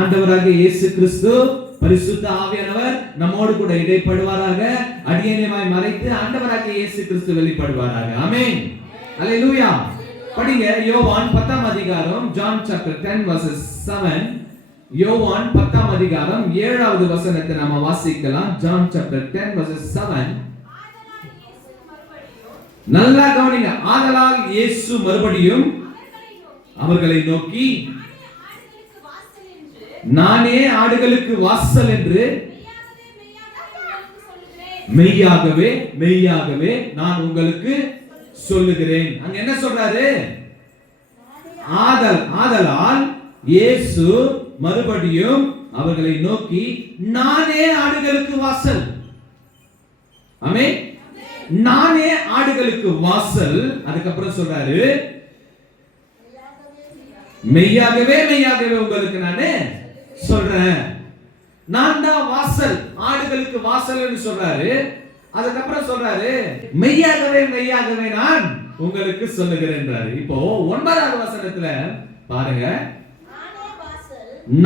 ஆண்டவராகிய இயேசு கிறிஸ்து பரிசுத்த ஆவியானவர் நம்மோடு கூட இடைப்படுவாராக. அடியேனையாய் மறைத்து ஆண்டவராகிய இயேசு கிறிஸ்து வெளிப்படுவாராக. ஆமென். அல்லேலூயா. படிங்க யோவான் 10ஆம் அதிகாரம், ஜான் சாப்டர் 10 verses 7. யோவான் 10ஆம் அதிகாரம் 7வது வசனத்தை நாம வாசிக்கலாம். John chapter 10 verses 7. நல்லா கவனிங்க. ஆதலால் இயேசு மறுபடியும் அவர்களை நோக்கி, நானே ஆடுகளுக்கு வாசல் என்று மெய்யாகவே மெய்யாகவே நான் உங்களுக்கு சொல்லுகிறேன். அங்க என்ன சொல்றாரு? ஆதலால் இயேசு மறுபடியும் அவர்களை நோக்கி, நானே ஆடுகளுக்கு வாசல். ஆமென். நானே ஆடுகளுக்கு வாசல். அதுக்கப்புறம் சொல்றாரு, மெய்யாகவே மெய்யாகவே உங்களுக்கு நானே சொல்றேன். நான் தான் வாசல், ஆடுகளுக்கு வாசல்னு சொல்றாரு. அதுக்கப்புறம் சொல்றாரு, மெய்யாகவே மெய்யாகவே நான் உங்களுக்கு சொல்லுகிறேன். இப்போ 9வது வசனத்துல பாருங்க,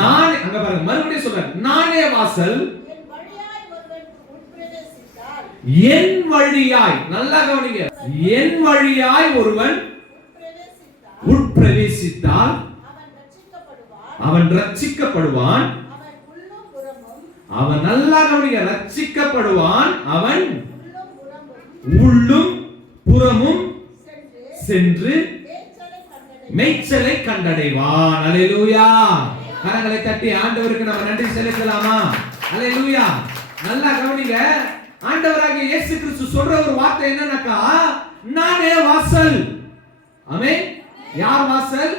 நான் அங்க பாருங்க, மறுபடியும் சொல்றாரு, நானே வாசல், என் வழியாய், நல்லா கவனிங்க, என் வழியாய் ஒருவன் உட்பிரவேசித்தால் அவன் ரட்சிக்கப்படுவான். அவன் நல்லா கவனிங்க, ரட்சிக்கப்படுவான். அவன் உள்ளும் புறமும் சென்று மேய்ச்சலை கண்டடைவான். அல்லேலூயா. கரங்களை தட்டி ஆண்டவருக்கு நம்ம நன்றி செலுத்தலாமா? அல்லேலூயா. நல்லா கவனிங்க, ஆண்டவராகிய இயேசு கிறிஸ்து சொல்ற ஒரு வார்த்தை என்னன்னாக்கா, நானே வாசல். ஆமென். யார் வாசல்?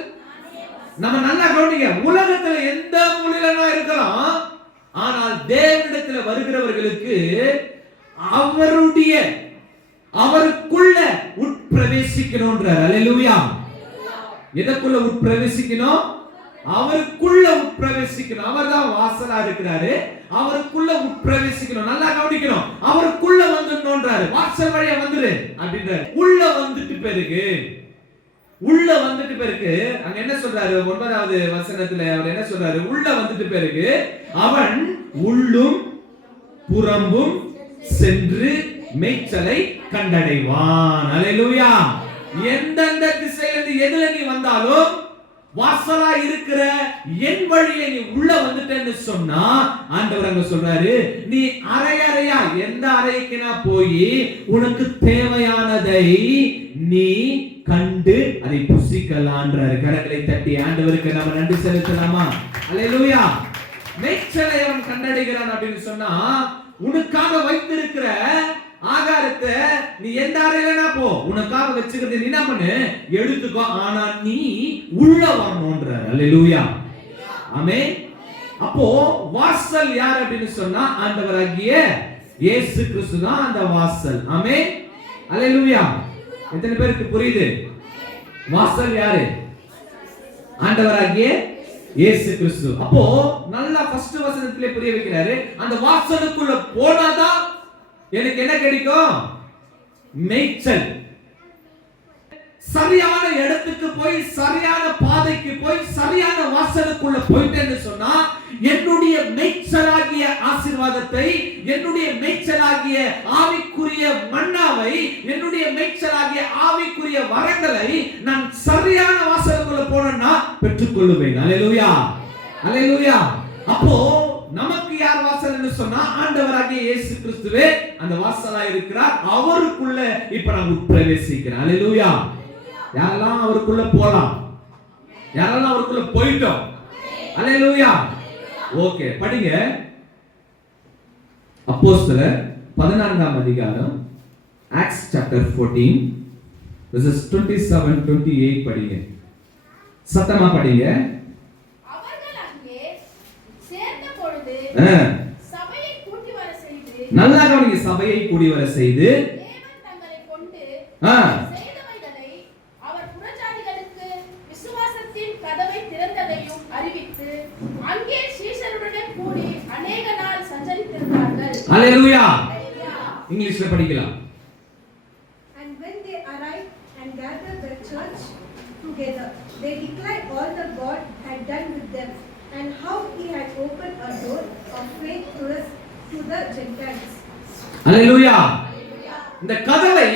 நம்ம நல்லா கவனிங்க, உலகத்துல எந்த மூலையிலனா இருக்கலாம், ஆனால் தேவனிடத்துல வருகிறவர்களுக்கு அவருக்குள்ள உட்பிரவேசிக்கணும்ன்றார். அல்லேலூயா. எதற்குள்ள உட்பிரவேசிக்கணும்? அவருக்குள்ள உட்பிரவேசிக்கணும். அவர்தான் வாசலா இருக்கிறாரு. அவருக்குள்ள உட்பிரவேசிக்கணும். நல்லா கவனிக்கணும். அவருக்குள்ள வந்துடணும்ன்றாரு. வாசல் வழியா வந்துரு அப்படின்றாரு. உள்ள வந்துட்டு பிறகு அங்க என்ன சொல்றாரு? 9வது வசனத்துல அவர் என்ன சொல்றாரு? உள்ள வந்துட்டு பிறகு அவன் உள்ளும் புறம்பும் சென்று மேய்ச்சலை கண்டடைவான். அல்லேலூயா. எந்தெந்த திசையிலிருந்து எதுல நீ வந்தாலும் வாசலா இருக்கிற என் வழியை நீ உள்ள வந்துட்டேன்னு சொன்னா, ஆண்டவர் அங்க சொல்றாரு, நீ அறையா எந்த அறைக்குனா போய் உனக்கு தேவையானதை நீ கண்டு அதை புசிக்கலான்றாரு. கரங்களை தட்டி ஆண்டவருக்கு நம்ம நன்றி செலுத்தலாமா? அல்லேலூயா. மேய்ச்சலை அவன் கண்டடைகிறான் அப்படின்னு சொன்னா, உனக்காக வைத்திருக்கிற ஆகாரத்தை நீ எந்த அறையிலனா போ, உனக்காக வச்சுக்கிறது நீ என்ன பண்ணு, எடுத்துக்கோ. ஆனா நீ உள்ள வரணும்ன்றார். அல்லேலூயா. ஆமென். அப்போ வாசல் யார் அப்படின்னு சொன்னா, ஆண்டவராகிய இயேசு கிறிஸ்து தான் அந்த வாசல். ஆமென். அல்லேலூயா. எத்தனை பேருக்கு புரியுது? வாசல் யாரு? ஆண்டவராகிய இயேசு கிறிஸ்து. அப்போ நல்லா ஃபர்ஸ்ட் வசனத்திலே புரிய வைக்கிறாரு, அந்த வாசலுக்குள்ள போனாதான் எனக்கு என்ன கிடைக்கும்? மேய்ச்சல். சரியான இடத்துக்கு போய், சரியான பாதைக்கு போய், சரியான வாசலுக்குள்ள போயிட்டேன்னு சொன்னா, என்னுடைய மேய்ச்சலாகிய ஆசீர்வாதத்தை, என்னுடைய மேய்ச்சலாகிய ஆவிக்குரிய மன்னாவை, என்னுடைய மேய்ச்சலாகிய ஆவிக்குரிய வரங்களை நான் சரியான வாசலுக்குள்ள போனேன்னா பெற்றுக்கொள்ளுவேன். அல்லேலூயா. அல்லேலூயா. அப்போ நமக்கு யார் வாசல் என்று சொன்னா, ஆண்டவராகிய இயேசு கிறிஸ்துவே அந்த வாசலா இருக்கிறார். அவருக்குள்ள இப்ப நான் பிரவேசிக்கிறேன். அல்லேலூயா. யாரெல்லாம் அவருக்குள்ள போலாம்? யாரெல்லாம் அவருக்குள்ள போயிட்டோம்? அல்லேலூயா. ஓகே, படிங்க அப்போஸ்தலர் 14ஆம் அதிகாரம், ஆக்ட்ஸ் சாப்டர் 14 verses 27-28 படிங்க. சத்தமா படிங்க. அவர்கள் அங்கே சேர்ந்த பொழுது சபையை கூட்டி வர செய்து, நல்லா கவனிங்க, சபையை கூடி வர செய்து தேவன் தங்களை கொண்டு செய்தவைகளை அவர் புறஜாதிகளுக்கு விசுவாசத்தின் கதவை திறந்ததையும் அறிவித்து அங்கே சீஷருடன் கூடி அநேக நாள் சஞ்சரித்திருந்தார்கள். அல்லேலூயா. இங்கிலீஷ்ல படிக்கலாம். And when they arrived and gathered the church together, they declared all that God had done with them and how he had opened a door of faith to the Gentiles. அல்லேலூயா. இந்த கதவை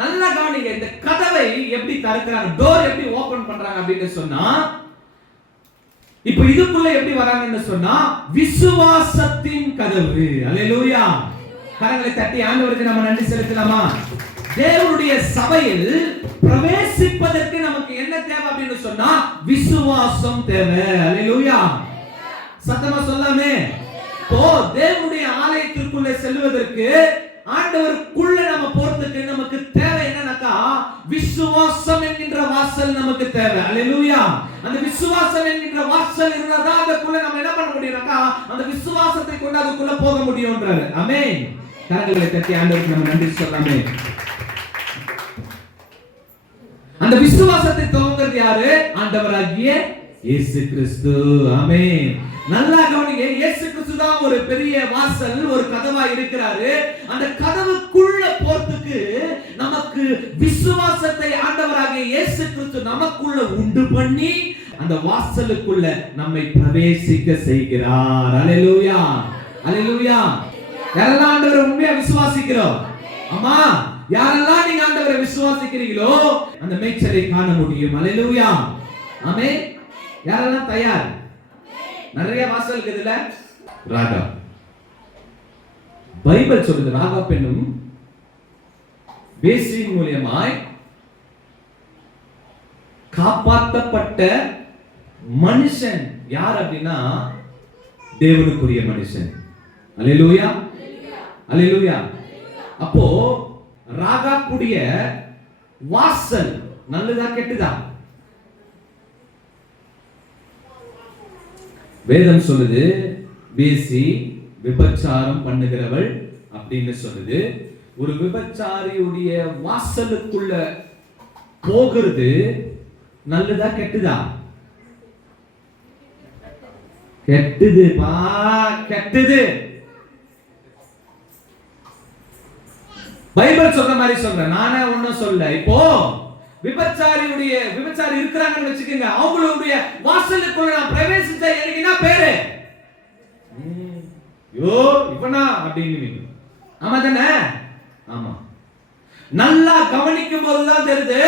நல்லா கவனிங்க. இந்த கதவை எப்படி திறக்கறாங்க, டோர் எப்படி open பண்றாங்க அப்படின்னு சொன்னா, இப்போ இதுக்குள்ள எப்படி வராங்கன்னு சொன்னா விசுவாசத்தின் கதவு. அல்லேலூயா. கரங்களை தட்டி ஆண்டவருக்கு நம்ம நன்றி செலுத்தலாமா? தேவனுடைய சபையில் பிரவேசிப்பதற்கு நமக்கு என்ன தேவை அப்படின்னு சொன்னா விசுவாசம் தேவை. அல்லேலூயா. சத்தமா சொல்லாமே. இப்போ தேவனுடைய ஆலயத்திற்குள்ள செல்வதற்கு, ஆண்டவருக்குள்ள நம்ம போறதுக்கு நமக்கு தேவை என்னன்னாக்கா விசுவாசம் என்கின்ற வாசல் நமக்கு தேவை. அல்லேலூயா. அந்த விசுவாசம் என்கின்ற வாசல் இருந்தாதான் அதுக்குள்ள நம்ம என்ன பண்ண முடியும்னாக்கா அந்த விசுவாசத்தை கொண்டு அதுக்குள்ள போக முடியும்ன்றாரு. ஆமென். கரங்களை தட்டி ஆண்டவருக்கு நம்ம நன்றி சொல்லாமே. அந்த விசுவாசத்தை துவங்குறது யாரு? ஆண்டவராகிய இயேசு கிறிஸ்து. ஆமென். நல்லா கவனிங்க. இயேசு கிறிஸ்து தான் ஒரு பெரிய வாசல், ஒரு கதவா இருக்கிறாரு. அந்த கதவுக்குள்ள போறதுக்கு நமக்கு விசுவாசத்தை ஆண்டவராகிய இயேசு கிறிஸ்து நமக்குள்ள உண்டு பண்ணி அந்த வாசலுக்குள்ள நம்மை பிரவேசிக்க செய்கிறார். அல்லேலூயா. அல்லேலூயா. யாரெல்லாம் ஆண்டவரை உண்மையா விசுவாசிக்கிறோம்? அம்மா, யாரெல்லாம் நீங்க ஆண்டவரை விசுவாசிக்கிறீங்களோ அந்த மேய்ச்சலை காண முடியும். அல்லேலூயா. ஆமென். யாரெல்லாம் தயார்? நிறைய வாசல் இருக்குதுல. ராகா பைபிள் சொல்லுது, ராகா பெண்ணும் வேசியின் மூலமாய் காப்பாற்றப்பட்ட மனுஷன் யார் அப்படின்னா தேவனுக்குரிய மனுஷன். அல்லேலூயா. அல்லேலூயா. அப்போ ராகாப்புடைய வாசல் நல்லதா கெட்டதா? வேதம் சொல்லுது வேசி விபச்சாரம் பண்ணுகிறவள் அப்படின்னு சொல்லுது. ஒரு விபச்சாரியுடைய வாசலுக்குள்ள போகிறது நல்லதா கெட்டதா? கெட்டது பா, கெட்டது. பைபிள் சொல்ற மாதிரி சொல்றேன், நானே ஒண்ணும் சொல்ல. இப்போ விபச்சாரி இருக்கிறாங்கன்னு வச்சுக்கோங்க, அவங்களுடைய வாசலுக்குள்ள நான் பிரவேசிச்சா எனக்கு என்ன பேரு? யோ இவனா அப்படின்னு. ஆமா தானே? ஆமா. நல்லா கவனிக்கும் போதுதான் தெரியுது,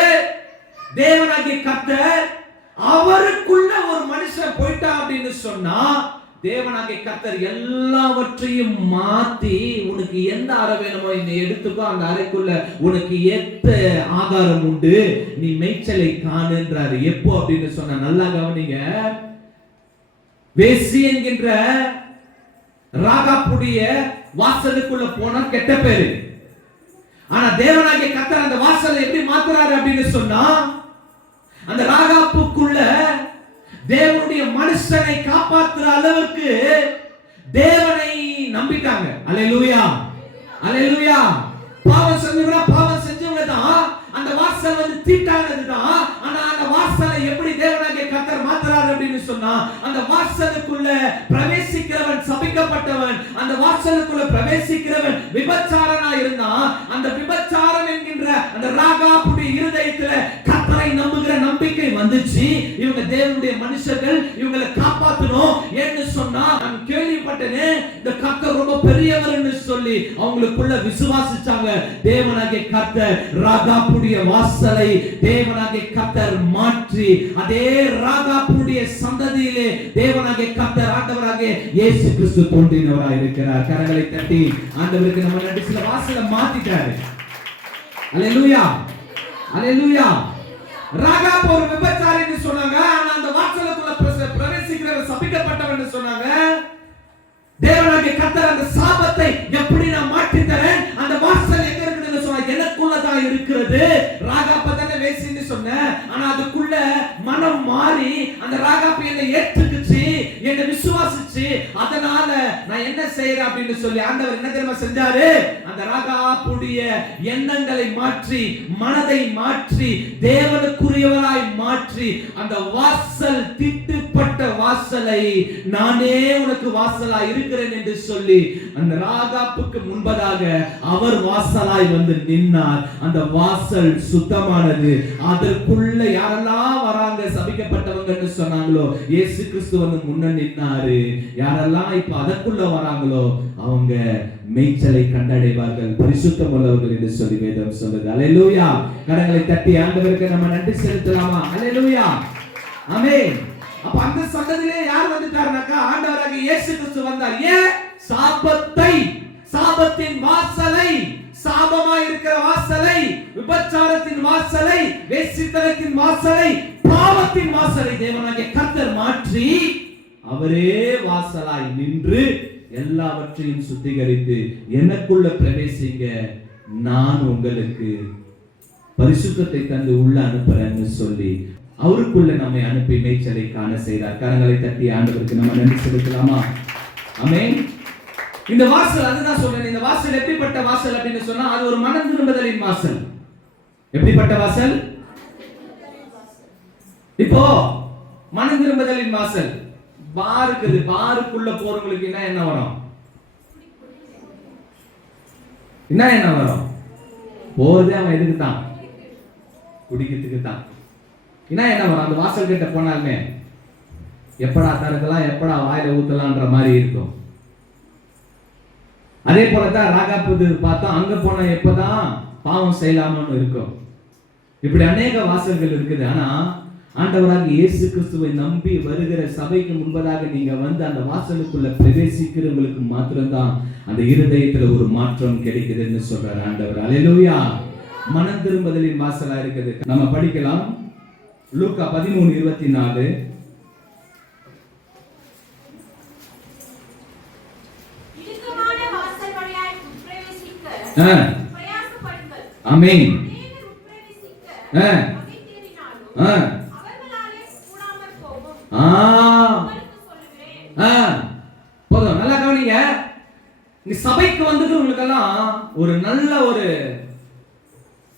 தேவனாகிய கர்த்தர் அவருக்குள்ள ஒரு மனுஷன் போயிட்டான் அப்படின்னு சொன்னா தேவனாகிய கர்த்தர் எல்லாவற்றையும் மாத்தி, உனக்கு எந்த அறை வேணுமோ இந்த எடுத்துக்கோ, அந்த அறைக்குள்ள உனக்கு ஏத்த ஆதாரம் உண்டு, நீ மேய்ச்சலை காணுன்றாரு. எப்போ அப்படின்னு சொன்ன நல்லா கவனிங்க. வேசி என்கின்ற ராகாப்புடைய வாசலுக்குள்ள போனா கெட்ட பேரு. ஆனா தேவனாகிய கர்த்தர் அந்த வாசலை எப்படி மாத்துறாரு அப்படின்னு சொன்னா அந்த ராகாப்புக்குள்ள தேவனுடைய மனுஷனை காப்பாற்றுற அளவுக்கு தேவனை நம்பிட்டாங்க. அல்லேலூயா. அல்லேலூயா. பாவம் செஞ்சவங்க தான் அந்த வாசல் வந்து தீட்டானது தான். ஆனா அந்த வாசலை எப்படி தேவனாகிய கர்த்தர் மாத்துறாரு அப்படின்னு சொன்னா அந்த வாசலுக்குள்ள பிரவேசிக்கிறவன் சபிக்கப்பட்டவன், அந்த வாசலுக்குள்ள பிரவேசிக்கிறவன் விபச்சாரனா இருந்தா அந்த விபச்சாரம் என்கின்ற அந்த ராகாப்புடைய இருதயத்துல கர்த்தரை நம்புகிற நம்பிக்கை வந்துச்சு. இவங்க தேவனுடைய மனுஷர்கள், இவங்களை காப்பாத்தணும் என்று சொன்னா நான் கேள்விப்பட்டேனே இந்த கர்த்தர் ரொம்ப பெரியவர்னு சொல்லி அவங்களுக்குள்ள விசுவாசிச்சாங்க. தேவனாகிய கர்த்தர் ராகாப்புடைய வாசலை தேவனாகிய கர்த்தர் மாற்றி அதே ராகாப்புடைய சந்ததியிலே தேவனாகிய கர்த்தர் ஆண்டவராகிய இயேசு கிறிஸ்து தோன்றினவராய் இருக்கிறார். கரங்களை தட்டி ஆண்டவருக்கு நம்ம நன்றி. சில வாசலை மாத்திட்டாரு. அல்லேலூயா. அல்லேலூயா. ராகாப் ஒரு விபச்சாரின்னு சொன்னாங்க, ஆனா அந்த வாசலுக்குள்ள பிரவேசிக்கிறவர் சபிக்கப்பட்டவன்னு சொன்னாங்க. தேவனாகிய கர்த்தர் அந்த சாபத்தை எப்படி நான் மாற்றி தரேன், அந்த வாசல் எங்க இருக்குதுன்னு சொன்னா எனக்குள்ளதான் இருக்கிறது. ராகாப்ப தானே வேசின்னு சொன்னேன், ஆனா அதுக்குள்ள மனம் மாறி அந்த ராகாப் என்னை ஏற்றுக்குச்சு, என்னை விசுவாசிச்சு அதனால நான் என்ன செய்யறேன் அப்படின்னு சொல்லி ஆண்டவர் என்ன தெரியுமா செஞ்சாரு? அந்த ராகாபுடைய எண்ணங்களை மாற்றி, மனதை மாற்றி, தேவனுக்குரியவராய் மாற்றி, அந்த வாசல் திட்டுப்பட்ட வாசலை நானே உனக்கு வாசலா இருக்கிறேன் என்று சொல்லி அந்த ராகாப்புக்கு முன்பதாக அவர் வாசலாய் வந்து நின்னார். அந்த வாசல் சுத்தமானது. அதற்குள்ள யாரெல்லாம் வராங்க சபிக்கப்பட்டவங்க என்று சொன்னாங்களோ, இயேசு கிறிஸ்து வந்து முன்ன நின்னாரு. யாரெல்லாம் இப்ப அதற்குள்ள வராங்களோ அவங்க மேய்ச்சலை கண்டடைவார்கள், பரிசுத்தம் உள்ளவர்கள் என்று சொல்லி வேதம் சொல்லுது. அல்லேலூயா. கரங்களை தட்டி ஆண்டவருக்கு நம்ம நன்றி செலுத்தலாமா? அல்லேலூயா, ஆமென். அப்ப அந்த சந்ததியிலே யார் வந்துட்டாருனாக்கா ஆண்டவராகிய இயேசு கிறிஸ்து வந்தார். ஏன்? சாபத்தின் வாசலை, சாபமாய் இருக்கிற வாசலை, விபச்சாரத்தின் வாசலை, வேசித்தனத்தின் வாசலை, பாவத்தின் வாசலை தேவனாகிய கர்த்தர் மாற்றி அவரே வாசலாய் நின்று எல்லாவற்றையும் சுத்திகரித்து எனக்குள்ள பிரவேசிங்க, நான் உங்களுக்கு பரிசுத்தத்தை தந்து உள்ள அனுப்புறேன்னு சொல்லி அவருக்குள்ள நம்மை அனுப்பி மேய்ச்சலை காண செய்தார். கரங்களை தட்டி ஆண்டவருக்கு நம்ம நன்றி செலுத்தலாமா? ஆமென். இந்த வாசல், அதுதான் சொல்றேன், இந்த வாசல் எப்படிப்பட்ட வாசல் அப்படின்னு சொன்னா அது ஒரு மனம் திரும்புதலின் வாசல். எப்படிப்பட்ட வாசல்? இப்போ மனம் திரும்புதலின் வாசல் பார் இருக்குது. பாருக்குள்ள போறவங்களுக்கு என்ன வரும்? என்ன வரும்? போறதே அவன் எதுக்கு தான்? குடிக்கிறதுக்கு தான். என்ன வரும்? அந்த வாசல் கிட்ட போனாலுமே எப்படா தரக்கலாம், எப்படா வாயில ஊத்தலாம்ன்ற மாதிரி இருக்கும். அதே போலதான் ராகாபுது பார்த்தா அங்க போனா எப்பதான் பாவம் செய்யலாமன்னு இருக்கும். இப்படி அநேக வாசல்கள் இருக்குது. ஆனா ஆண்டவராக இயேசு கிறிஸ்துவை நம்பி வருகிற சபைக்கு முன்பதாக நீங்க வந்து அந்த வாசலுக்குள்ள பிரவேசிக்கிறவங்களுக்கு மாத்திரம்தான் அந்த இருதயத்துல ஒரு மாற்றம் கிடைக்குதுன்னு சொல்றாரு ஆண்டவர். அல்லேலூயா. மனம் திரும்புதலின் வாசலா இருக்குது. நம்ம படிக்கலாம் லூக்கா 13:24. ஆமென். போதும், நல்லா கவனிங்க. நீ சபைக்கு வந்ததுங்களுக்கெல்லாம் ஒரு நல்ல ஒரு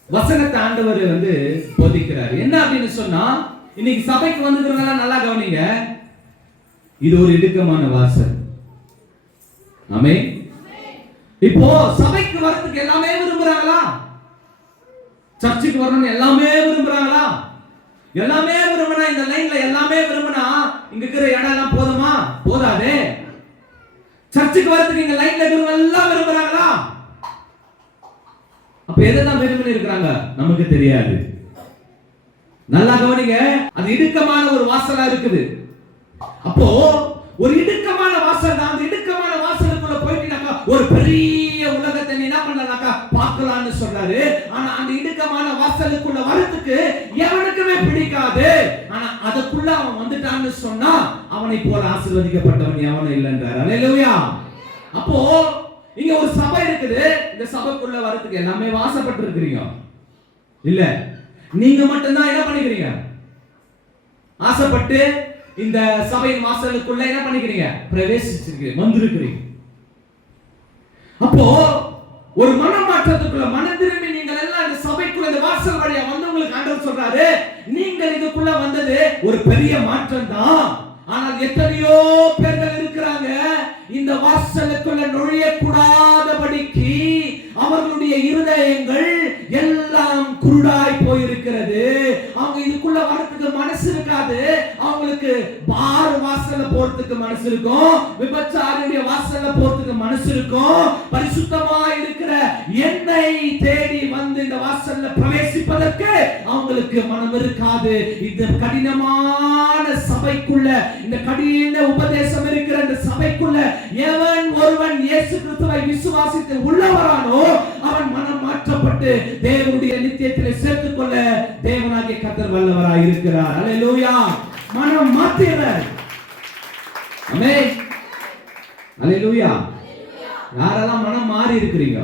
வசனத்தை ஆண்டவர் வந்து போதிக்கிறார். என்ன அப்படின்னு சொன்னா, இன்னைக்கு சபைக்கு வந்ததுங்க நல்லா கவனிங்க, இது ஒரு இடுக்கமான வாசல். ஆமென். இப்போ சபைக்கு வரதுக்கு எல்லாமே விரும்புறாங்களா? சர்ச்சுக்கு வரணும்னு எல்லாமே விரும்புறாங்களா? எல்லாமே விரும்பினா, இந்த லைன்ல எல்லாமே விரும்பினா இங்க இருக்கிற இடம் எல்லாம் போதுமா? போதாதே. சர்ச்சுக்கு வரதுக்கு இங்க லைன்ல இருக்கிறவங்க எல்லாம் விரும்புறாங்களா? அப்ப எதெல்லாம் விரும்பி இருக்கிறாங்க நமக்கு தெரியாது. நல்லா கவனிங்க, அது இடுக்கமான ஒரு வாசலா இருக்குது. அப்போ ஒரு இடுக்கமான வாசல் தான். அந்த இடுக்கமான வாசலுக்குள்ள போயிட்டீங்கன்னாக்கா ஒரு பெரிய உலகத்தை நீ என்ன பண்ணலாம்னாக்கா பார்க்கலாம்னு சொல்றாரு. ஆனா அந்த இடுக்கமான வாசலுக்குள்ள வரதுக்கு எவனுக்குமே பிடிக்காது. ஆனா அதுக்குள்ள அவன் வந்துட்டான்னு சொன்னா அவனை போல ஆசீர்வதிக்கப்பட்டவன் எவனும் இல்லைன்றார். அல்லேலூயா. அப்போ இங்க ஒரு சபை இருக்குது. இந்த சபைக்குள்ள வரதுக்கு எல்லாமே வாசப்பட்டு இருக்கிறீங்க இல்ல? நீங்க மட்டும்தான் என்ன பண்ணிக்கிறீங்க? ஆசைப்பட்டு இந்த சபையின் வாசலுக்குள்ள என்ன பண்ணிக்கிறீங்க? பிரவேசிச்சிருக்கீங்க, வந்திருக்கிறீங்க. அப்போ ஒரு மனமாற்றத்துக்குள்ள மனம் திரும்பி நீங்கள் எல்லாம் இந்த சபைக்குள்ள இந்த வாசல் வழியா வந்தவங்களுக்கு ஆண்டவர் சொல்றாரு, நீங்கள் இதுக்குள்ள வந்தது ஒரு பெரிய மாற்றம் தான். ஆனால் எத்தனையோ பேர்கள் இருக்கிறாங்க இந்த வாசலுக்குள்ள நுழைய கூடாதபடிக்கு அவர்களுடைய இருதயங்கள் எல்லாம் குருடாய் போயிருக்கிறது. அவங்க இதுக்குள்ள வரதுக்கு மனசு இருக்காது. அவங்களுக்கு பார் வாசல்ல போறதுக்கு மனசு இருக்கும், விபச்சாரனுடைய வாசல்ல போறதுக்கு மனசு இருக்கும். பரிசுத்தமா இருக்கிற என்னை தேடி வந்து இந்த வாசல்ல பிரவேசிப்பதற்கு அவங்களுக்கு மனம் இருக்காது. இந்த கடினமான சபைக்குள்ள, இந்த கடின உபதேசம் இருக்கிற இந்த சபைக்குள்ள எவன் ஒருவன் இயேசு கிறிஸ்துவை விசுவாசித்து உள்ளவரானோ அவன் மனம் மாற்றப்பட்டு தேவனுடைய நித்தியத்திலே சேர்த்துக் கொள்ள தேவனாகிய கர்த்தர் வல்லவராய் இருக்கிறார். அல்லேலூயா. மனம் மாற்றுகிறார். ஆமென். அல்லேலூயா. யாரெல்லாம் மனம் மாறி இருக்கிறீங்க?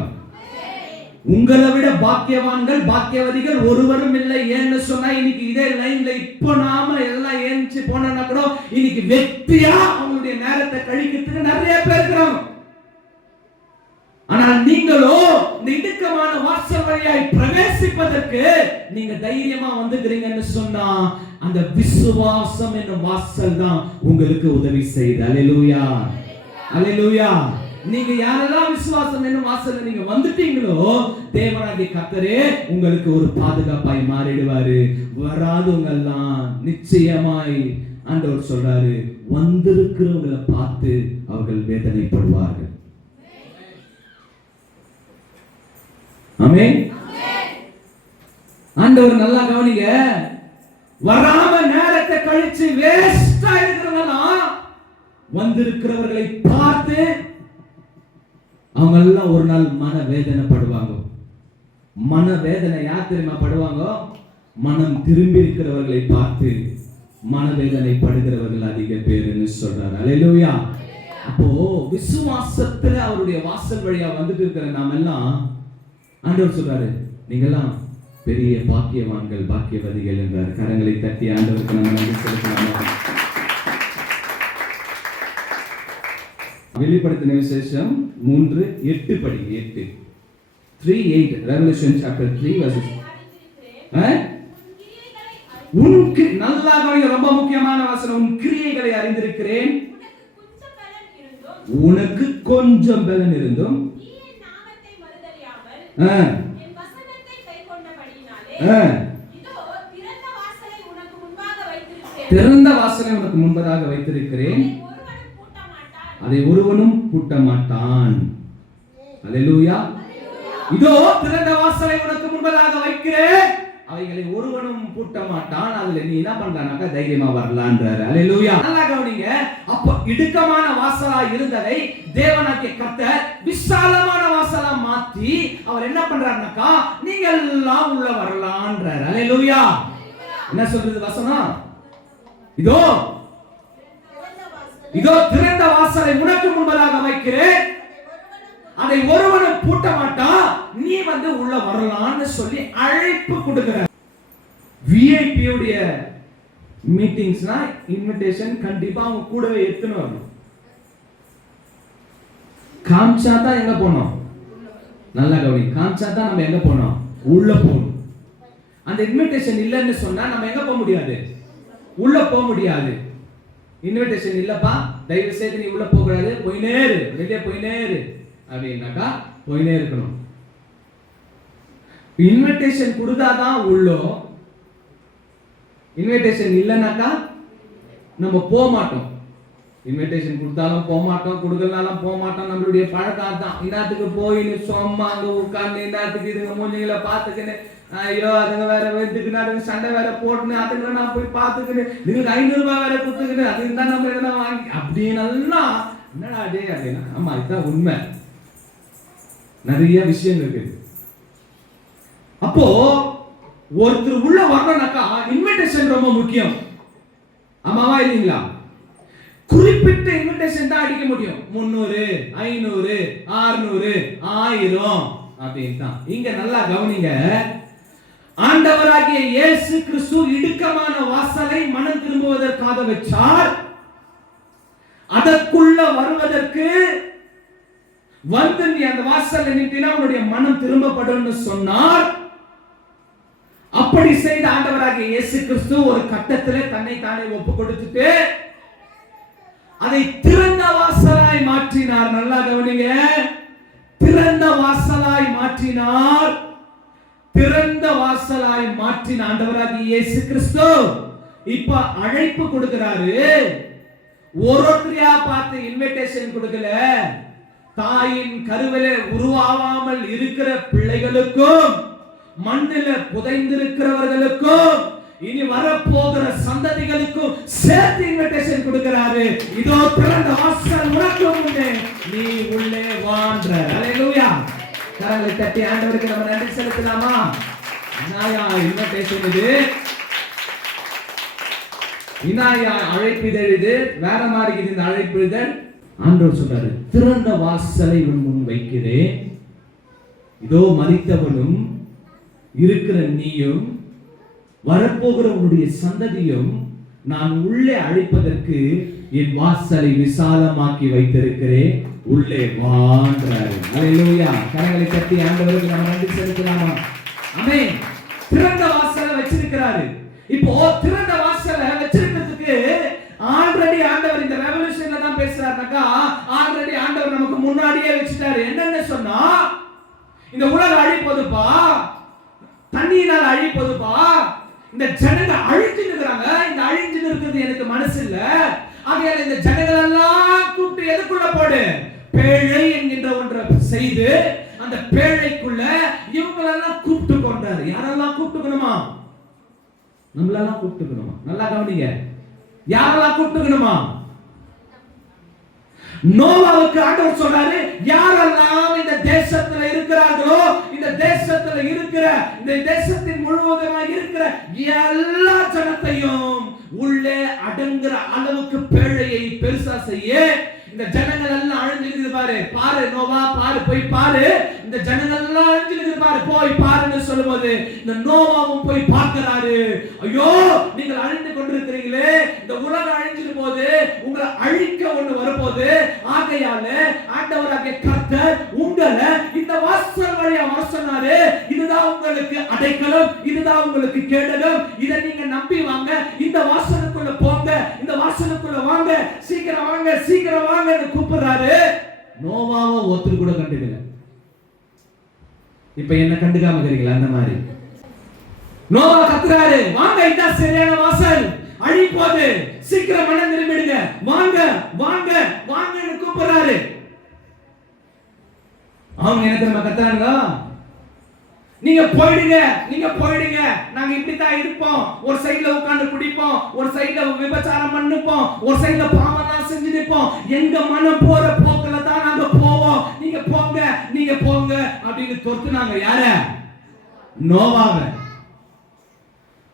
உங்களை விட பாக்கியவான்கள் பாக்கியவதிகள் ஒருவரும் இல்லை. ஏன்னு சொன்னா இன்னைக்கு இதே லைன்ல இப்போ நாம எல்லாம் ஏஞ்சி போனா கூட இன்னைக்கு வெற்றியா அவங்களுடைய நேரத்தை கழிக்கிறதுக்கு நிறைய பேர் இருக்கிறாங்க. ஆனால் நீங்களோ இந்த இடுக்கமான வாசல் வழியாய் பிரவேசிப்பதற்கு நீங்க தைரியமா வந்துக்கிறீங்கன்னு சொன்னா அந்த விசுவாசம் என்னும் வாசல் தான் உங்களுக்கு உதவி செய்யுது. அல்லேலூயா, அல்லேலூயா. நீங்க யாரெல்லாம் விசுவாசம் என்னும் வாசல்ல நீங்க வந்துட்டீங்களோ தேவனாகிய கர்த்தரே உங்களுக்கு ஒரு பாதுகாப்பாய் மாறிடுவாரு. வராதவங்க எல்லாம் நிச்சயமாய் ஆண்டவர் சொல்றாரு, வந்திருக்கிறவங்களை பார்த்து அவர்கள் வேதனைப்படுவார்கள். ஆமென். ஆண்டவர் நல்லா கவனிங்க, வராம நேரத்தை கழிச்சு வேஸ்டா இருக்கிறவங்க வந்திருக்கிறவர்களை பார்த்து அவங்க எல்லாம் ஒரு நாள் மன வேதனைப்படுவாங்க. மன வேதனை யார் தெரியுமா படுவாங்க? மனம் திரும்பி இருக்கிறவர்களை பார்த்து மனவேதனைப்படுகிறவர்கள் அதிக பேருன்னு சொல்றாரு. அல்லேலூயா. அப்போ விசுவாசத்துல அவருடைய வாசல் வழியா வந்துட்டு இருக்கிற நாம எல்லாம் ஆண்டவர் சொல்றாரு, நீங்க எல்லாம் பெரிய பாக்கியவான்கள், பாக்கியவதிகள் என்றார். கரங்களை தட்டி ஆண்டவருக்கு நம்ம நன்றி செலுத்தலாம். வெளிப்படுத்தின விசேஷம் 3:8 படி. 3:8 ரெவல்யூஷன் சாப்டர் 3 verses. உனக்கு நல்லா கவனிங்க, ரொம்ப முக்கியமான வசனம். உன் கிரியைகளை அறிந்திருக்கிறேன், உனக்கு கொஞ்சம் பலன் இருந்தும் திறந்த வாசலை உனக்கு முன்பதாக வைத்திருக்கிறேன், அதை ஒருவனும் பூட்ட மாட்டான். அல்லேலூயா. இதோ திறந்த வாசலை உனக்கு முன்பதாக வைக்கிறேன், அவைகளை ஒருவனும் பூட்ட மாட்டான். அதுல நீ என்ன பண்றானாக்கா தைரியமா வரலான்றாரு. அல்லேலூயா. நல்லா கவனிங்க. அப்போ இடுக்கமான வாசலா இருந்ததை தேவனாகிய கர்த்தர் விசாலமான வாசலா மாத்தி அவர் என்ன பண்றாருனாக்கா நீங்க எல்லாம் உள்ள வரலான்றாரு. அல்லேலூயா. என்ன சொல்றது வசனம்? இதோ இதோ திறந்த வாசலை உனக்கு முன்பதாக வைக்கிறேன், அதை ஒருவனும் பூட்ட மாட்டான், நீ வந்து உள்ள வரலான்னு சொல்லி அழைப்பு கொடுக்கிற. VIP உடைய மீட்டிங்ஸ்னா இன்விடேஷன் கண்டிப்பா அவங்க கூடவே எடுத்துன்னு வரணும். காமிச்சா தான் எங்க போனோம்? நல்லா கவனி. காமிச்சா தான் நம்ம எங்க போனோம்? உள்ள போகணும். அந்த இன்விடேஷன் இல்லைன்னு சொன்னா நம்ம எங்க போக முடியாது? உள்ள போக முடியாது. இன்விடேஷன் இல்லப்பா, தயவு செய்து நீ உள்ள போக கூடாது, போயினே இரு, வெளியே போயினே இரு அப்படின்னாக்கா போயினே இருக்கணும். இன்விடேஷன் கொடுத்தாதான் உள்ளோ, இன்விடேஷன் இல்லைனாக்கா நம்ம போக மாட்டோம். இன்விடேஷன் கொடுத்தாலும் போக மாட்டோம், கொடுக்கலனாலும் போக மாட்டோம். நம்மளுடைய பழக்கம் தான். இன்னத்துக்கு போயின்னு சும்மா அங்க உட்கார்ந்து இன்னத்துக்கு இதுங்க மூஞ்சிகளை பார்த்துக்கின்னு ஐயோ அதுங்க வேற வெந்துக்குன்னு அதுங்க சண்டை வேற போட்டுன்னு அதுங்களை நான் போய் பார்த்துக்கின்னு இதுங்களுக்கு 500 ரூபாய் வேற கொடுத்துக்கின்னு அதுக்கு தான் நம்ம எதனா வாங்கி அப்படின்னு என்னடா டே அப்படின்னா, ஆமா இதுதான் உண்மை. நிறைய விஷயம் இருக்கு. அப்போ ஒருத்தர் உள்ள வரணும்னாக்கா இன்விடேஷன் ரொம்ப முக்கியம். ஆமாவா இல்லைங்களா? குறிப்பிட்ட இன்விடேஷன் தான் அடிக்க முடியும். 300, 500, 600, 1000 அப்படின்னு தான். இங்க நல்லா கவனிங்க. ஆண்டவராகிய இயேசு கிறிஸ்து இடுக்கமான வாசலை மனம் திரும்புவதற்காக வச்சார். அதற்குள்ள வருவதற்கு வந்து நீ அந்த வாசல்ல நின்றினா உன்னுடைய மனம் திரும்பப்படும் சொன்னார். அப்படி செய்த ஆண்டவராகிய இயேசு கிறிஸ்து ஒரு கட்டத்திலே தன்னை தானே ஒப்பு கொடுத்துட்டு அதை திறந்த வாசலாய் மாற்றினார். நல்லா கவனிங்க. திறந்த வாசலாய் மாற்றினார். திறந்த வாசலாய் மாற்றின ஆண்டவராகிய இயேசு கிறிஸ்து இப்ப அழைப்பு கொடுக்கிறாரு. ஒருத்தரையா பார்த்து இன்விடேஷன் கொடுக்கல. தாயின் கருவிலே உருவாகாமல் இருக்கிற பிள்ளைகளுக்கும் மண்ணில புதைந்திருக்கிறவர்களுக்கும் இனி வரப்போகிற சந்ததிகளுக்கும் சேர்த்து இன்விடேஷன் கொடுக்கிறாரு. இதோ திறந்த வாசல் உனக்கு முன்னே, நீ உள்ளே வான்ற. அல்லேலூயா. கரங்களை தட்டி ஆண்டவருக்கு நம்ம நன்றி செலுத்தலாமா? இனாயா இன்விடேஷன் இது, இனாயா அழைப்பிதழ் இது, வேற மாதிரி இது இந்த அழைப்பிதழ். ஆண்டவர் சொல்றாரு, திறந்த வாசலை உன் முன் வைக்கிறேன், இதோ மரித்தவனும் இருக்கிற நீயும் வரப்போகிற உன்னுடைய சந்ததியும் நான் உள்ளே அழைப்பதற்கு என் வாசலை விசாலமாக்கி வைத்திருக்கிறேன், உள்ளே வான்றாரு. அல்லேலூயா. கரங்களை தட்டி ஆண்டவருக்கு நம்ம நன்றி செலுத்தலாமா? ஆமென். திறந்த வாசலை வச்சிருக்கிறாரு. இப்போ திறந்த வாசலை வச்சிருக்கிறதுக்கு ஆல்ரெடி ஆண்டவர் இந்த ரெவல்யூஷன்ல தான் பேசுறாருனாக்கா, ஆல்ரெடி ஆண்டவர் நமக்கு முன்னாடியே வச்சிட்டாரு. என்னன்னு சொன்னா, இந்த உலகம் அழிப்பதுப்பா, தண்ணீரால் அழிப்பதுப்பா, இந்த ஜனங்க அழிஞ்சு நிற்கிறாங்க. இந்த அழிஞ்சு நிற்கிறது எனக்கு மனசு இல்ல. ஆகையால இந்த ஜனங்கள் எல்லாம் கூப்பிட்டு எதுக்குள்ள போடு, பேழை என்கின்ற ஒன்றை செய்து அந்த பேழைக்குள்ள இவங்களெல்லாம் கூப்பிட்டு கொண்டாரு. யாரெல்லாம் கூப்பிட்டுக்கணுமா? நம்மளெல்லாம் கூப்பிட்டுக்கணுமா? நல்லா கவனிங்க. யாரெல்லாம் கூப்பிட்டுக்கணுமா? நோவாவுக்கு ஆண்டவர் சொல்றாரு, யாரெல்லாம் இந்த தேசத்துல இருக்கிறார்களோ, இந்த தேசத்துல இருக்கிற, இந்த தேசத்தின் முழுவதுமாக இருக்கிற எல்லா ஜனத்தையும் உள்ளே அடங்குற அளவுக்கு பேழையை பெருசா செய்ய, இந்த ஜனங்கள் எல்லாம் அழிஞ்சிருக்கு பாரு, பாரு நோவா, பாரு போய் பாரு, இந்த ஜனங்கள் எல்லாம் அழிஞ்சிருக்கு பாரு, போய் பாருன்னு சொல்லும்போது இந்த நோவாவும் போய் பார்க்கிறாரு. ஐயோ, நீங்கள் அழிந்து கொண்டிருக்கிறீங்களே, இந்த உலகம் அழிஞ்சிரும் போது உங்களை அழிக்க ஒண்ணு வரும்போது, ஆகையால ஆண்டவராகிய கர்த்தர் உங்களை இந்த வாசல் வழியா வர சொன்னாரு. இதுதான் உங்களுக்கு அடைக்கலம், இதுதான் உங்களுக்கு கேடகம், இதை நீங்க நம்பி வாங்க, இந்த வாசலுக்குள்ள போங்க, இந்த வாசலுக்குள்ள வாங்க, சீக்கிரம் வாங்க, சீக்கிரம் வாங்க கூப்பிடுறாரு. நோவாவை ஒருத்தர் கூட கண்டுக்கல. இப்ப என்ன கண்டுக்காம இருக்கீங்களா? அந்த மாதிரி நோவா கத்துறாரு, வாங்க, இதான் சரியான வாசல், அழிப்போது, சீக்கிரம் மனம் திரும்பிடுங்க, வாங்க வாங்க வாங்கன்னு கூப்பிடுறாரு. அவங்க என்ன தெரியுமா கத்துறாங்க? நீங்க போயிடுங்க, நீங்க போயிடுங்க, நாங்க இப்படித்தான் இருப்போம், ஒரு சைடுல உட்கார்ந்து குடிப்போம், ஒரு சைடுல விபச்சாரம் பண்ணிப்போம், ஒரு சைடுல பாவம்லாம் செஞ்சு நிற்போம், எங்க மனம் போற போக்குல தான் நாங்க போவோம், நீங்க போங்க, நீங்க போங்க அப்படின்னு தொடுத்துனாங்க. யார? நோவாவை.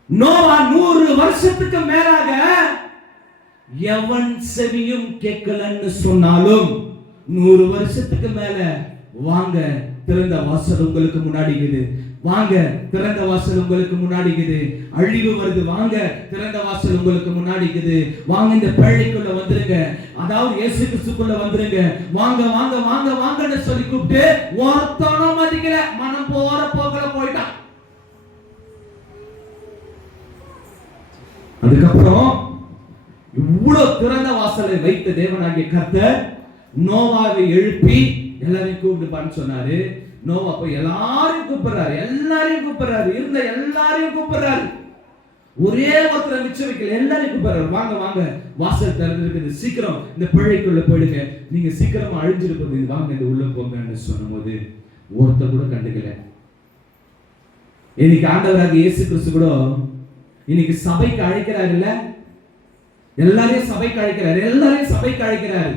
நோவா 100 வருஷத்துக்கு மேலாக எவன் செவியும் கேட்கலன்னு சொன்னாலும் 100 வருஷத்துக்கு மேல, வாங்க திறந்த வாசல் உங்களுக்கு முன்னாடி இருக்குது, வாங்க திறந்த வாசல் உங்களுக்கு முன்னாடி இருக்குது, அழிவு வருது, வாங்க திறந்த வாசல் உங்களுக்கு முன்னாடி இருக்குது, வாங்க இந்த பேழைக்குள்ள வந்துருங்க, அதாவது இயேசு கிறிஸ்துக்குள்ள வந்துருங்க, வாங்க வாங்க வாங்க வாங்கன்னு சொல்லி கூப்பிட்டு ஒருத்தனும் மதிக்கல, மனம் போற போகல போயிட்டான். அதுக்கப்புறம் இவ்வளவு திறந்த வாசலை வைத்த தேவனாகிய கர்த்தர் நோவாவை எழுப்பி எல்லாரையும் கூப்பிடுப்பான்னு சொன்னாரு. நோவா போய் எல்லாரையும் கூப்பிடுறாரு, எல்லாரையும் கூப்பிடுறாரு, இருந்த எல்லாரையும் கூப்பிடுறாரு, ஒரே ஒருத்தரை மிச்சம் வைக்கல, எல்லாரையும் கூப்பிடுறாரு, வாங்க வாங்க வாசல் திறந்திருக்குது, சீக்கிரம் இந்த பிழைக்குள்ள போயிடுங்க, நீங்க சீக்கிரமா அழிஞ்சிருப்பது, வாங்க இந்த உள்ள போங்கன்னு சொன்னும் போது ஒருத்தர் கூட கண்டுக்கல. இன்னைக்கு ஆண்டவராகிய இயேசு கிறிஸ்து கூட இன்னைக்கு சபைக்கு அழைக்கிறாரு இல்ல, எல்லாரையும் சபைக்கு அழைக்கிறாரு, எல்லாரையும் சபைக்கு அழைக்கிறாரு.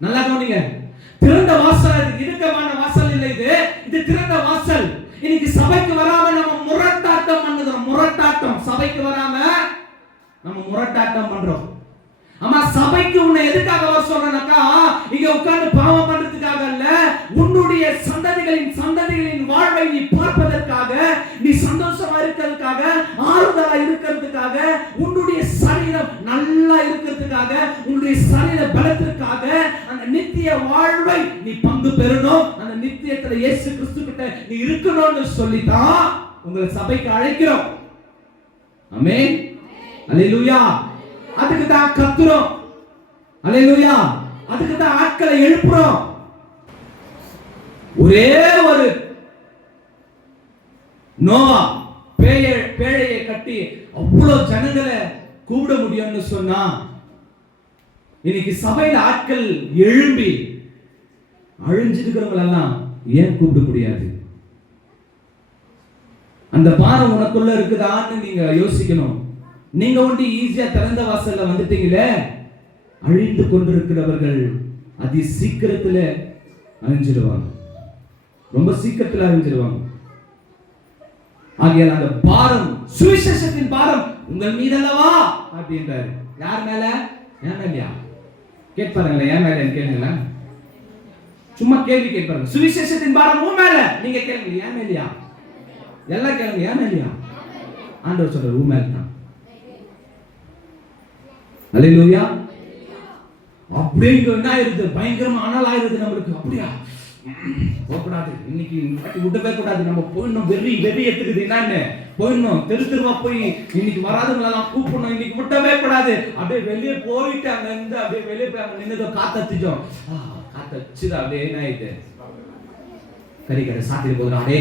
நல்லா கவனிங்க. திறந்த வாசல், இறுக்கமான வாசல் இல்லை, இது திறந்த வாசல். இன்னைக்கு சபைக்கு வராம நம்ம முரட்டாட்டம் பண்ணுகிறோம், முரட்டாட்டம். சபைக்கு வராம நம்ம முரட்டாட்டம் பண்றோம். ஆமா, சபைக்கு உன்னை எதுக்காக வர சொல்றேனாக்கா, இங்க உட்கார்ந்து பாவம் பண்றதுக்காக அல்ல, உன்னுடைய சந்ததிகளின் வாழ்வை நீ பார்ப்பதற்காக, நீ சந்தோஷமா இருக்கிறதுக்காக, ஆறுதலா இருக்கிறதுக்காக, உன்னுடைய சரீரம் நல்லா இருக்கிறதுக்காக, உன்னுடைய சரீர பலத்திற்காக, அந்த நித்திய வாழ்வை நீ பங்கு பெறணும், அந்த நித்தியத்துல இயேசு கிறிஸ்து கிட்ட நீ இருக்கணும்னு சொல்லிதான் உங்களை சபைக்கு அழைக்கிறோம். ஆமென், அல்லேலூயா. அதுக்கு தான் கத்துறோம், அல்லேலூயா. அதுக்கு தான் ஆட்களை எழுப்புறோம். ஒரே ஒரு நோவா பேழையை கட்டி அவ்வளவு ஜனங்களை கூப்பிட முடியும்னு சொன்னா, இன்னைக்கு சபையில ஆட்கள் எழும்பி அழிஞ்சிருக்கிறவங்க எல்லாம் ஏன் கூப்பிட முடியாது? அந்த பாரம் உனக்குள்ள இருக்குதான்னு நீங்க யோசிக்கணும். நீங்க ஒண்டி ஈஸியா திறந்த வாசல்ல வந்துட்டீங்களே, அழிந்து கொண்டிருக்கிறவர்கள் அதி சீக்கிரத்துல அழிஞ்சிடுவாங்க, ரொம்ப சீக்கிரத்துல அழிஞ்சிடுவாங்க. ஆகையால் அந்த பாரம், சுவிசேஷத்தின் பாரம் உங்கள் மீது அல்லவா அப்படின்றாரு. யார் மேல? என் மேலயா? கேட்பாருங்களா? என் மேல கேளுங்களா? சும்மா கேள்வி கேட்பாருங்க. சுவிசேஷத்தின் பாரம் உன் மேல, நீங்க கேளுங்க. என் மேலயா? எல்லாம் கேளுங்க. என் மேலயா? ஆண்டவர் சொல்றாரு உன் மேல தான். அல்லேலூயா. அப்படியே இங்க என்ன ஆயிருது, பயங்கரமா அனல் ஆயிருது நம்மளுக்கு. அப்படியா போகக்கூடாது, இன்னைக்கு விட்டவே கூடாது, நம்ம போயிடணும். வெறி எடுத்துக்குது. என்னன்னு போயிடணும், தெருவா போய் இன்னைக்கு வராதுங்களெல்லாம் கூப்பிடணும், இன்னைக்கு விட்டவே கூடாது. அப்படியே வெளியே போயிட்டு அங்க இருந்து அப்படியே வெளியே போய் அங்க நின்று காத்தடிச்சோம். காத்தடிச்சுது. அப்படியே என்ன ஆயிடுது, கறிக்கடை சாத்திட்டு போகுது. அடே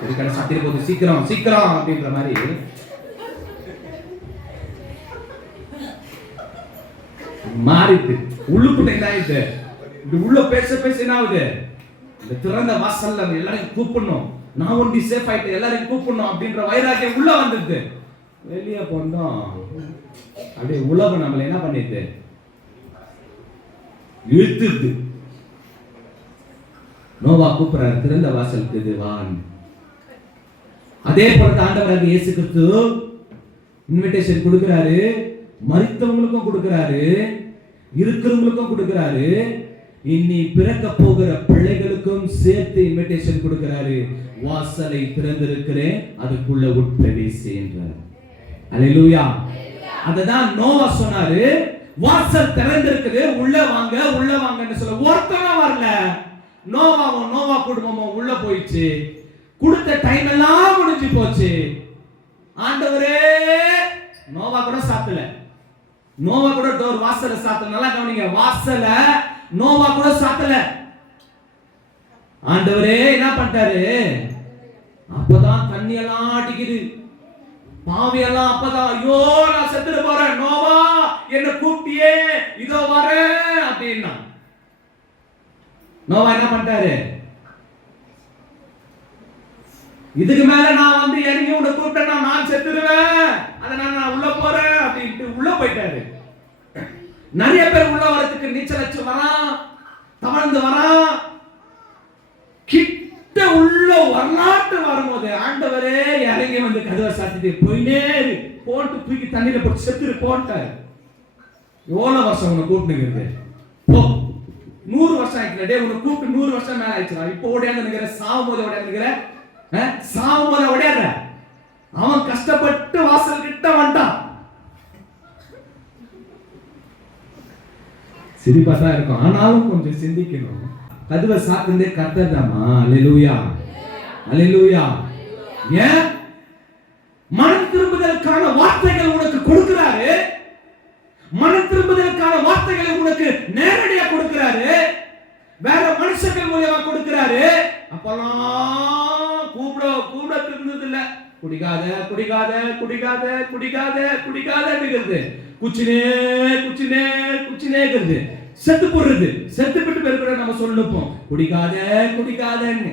கறிக்கடை சாத்திட்டு போகுது, சீக்கிரம் சீக்கிரம் அப்படின்ற மாதிரி மாறிட்டு உள்ளுக்குள்ள என்ன ஆயிடுது, உள்ள பேச என்ன ஆகுது, இந்த திறந்த வாசல்ல எல்லாரையும் கூப்பிடணும், நான் ஒண்டி சேஃப் ஆயிட்டு எல்லாரையும் கூப்பிடணும் அப்படின்ற வைராக்கியம் உள்ள வந்துடுது. வெளியே போனோம் அப்படியே உலகம் நம்மள என்ன பண்ணிட்டு இழுத்துது. நோவா கூப்பிடுறாரு, திறந்த வாசலுக்கு இது வான்னு. அதே போல ஆண்டவராக இயேசு கிறிஸ்து இன்விடேஷன் கொடுக்கிறாரு, மரித்தவங்களுக்கும் கொடுக்கிறாரு, இருக்கிறவங்களுக்கும் கொடுக்கிறாரு, இனி பிறக்க போகிற பிள்ளைகளுக்கும் சேர்த்து இன்விடேஷன் கொடுக்கிறாரு. வாசலை திறந்திருக்கிறேன், அதுக்குள்ள உட்பிரவேசி என்றார். அல்லேலூயா. அததான் நோவா சொன்னாரு, வாசல் திறந்திருக்குது, உள்ள வாங்க உள்ள வாங்கன்னு சொல்ல ஒருத்தனா வரல. நோவா குடும்பமும் உள்ள போயிடுச்சு. கொடுத்த டைம் எல்லாம் முடிஞ்சு போச்சு. ஆண்டவரே, நோவா கூட சாத்தல, நோவா கூட டோர் வாசலை சாத்தல. நல்லா கவனிங்க, வாசல நோவா கூட சாத்தல. ஆண்டவரே என்ன பண்ணிட்டாரு, அப்பதான் தண்ணி எல்லாம் அடிக்குது, பாவி எல்லாம் அப்பதான், ஐயோ நான் செத்துட்டு போறேன், நோவா என்ன கூப்பிட்டியே, இதோ வரேன் அப்படின்னா. நோவா என்ன பண்ணிட்டாரு, இதுக்கு மேல நான் வந்து இறங்கி உன்னை கூப்பிட்டேன்னா நான் செத்துருவேன், அதனால நான் உள்ள போறேன் அப்படின்ட்டு உள்ள போயிட்டாரு. நிறைய பேர் உள்ள வரதுக்கு நீச்சல் அடிச்சு வரான், தவழ்ந்து வரான், கிட்ட உள்ள வரலாற்று வரும்போது ஆண்டவரே இறங்கி வந்து கதவை சாத்திட்டு போயினே போட்டு தூக்கி தண்ணியில போட்டு செத்துரு போட்டாரு. எவ்வளவு வருஷம் உன்னை கூப்பிட்டுங்கிறது, போ 100 வருஷம் ஆயிடுச்சு, உன்னை கூப்பிட்டு 100 வருஷம் மேல ஆயிடுச்சு. இப்போ ஓடியாந்து நிக்கிற, சாவும் போது ஓடியாந்து நிக்கிற, சாவும் போது ஓடியாடுற. அவன் கஷ்டப்பட்டு வாசல் கிட்ட வந்துட்டான். சிரிப்பா தான் இருக்கும், ஆனாலும் கொஞ்சம் சிந்திக்கணும். கதவை சாத்துனதே கர்த்தர் தாமா. அல்லேலூயா, அல்லேலூயா. ஏன் மனம் திரும்புதலுக்கான வார்த்தைகள் உனக்கு கொடுக்கிறாரு, மனம் திரும்புதலுக்கான வார்த்தைகளை உனக்கு நேரடியா கொடுக்கிறாரு, வேற மனுஷர்கள் மூலமா கொடுக்கிறாரு. அப்பெல்லாம் கூட திருந்தது இல்ல, குடிக்காத குடிக்காத குடிக்காத குடிக்காத குடிக்காதங்கிறது, குச்சினேங்கிறது, செத்து போடுறது, செத்து விட்டு பெருக்கிற நம்ம சொல்லுப்போம் குடிக்காத குடிக்காதன்னு.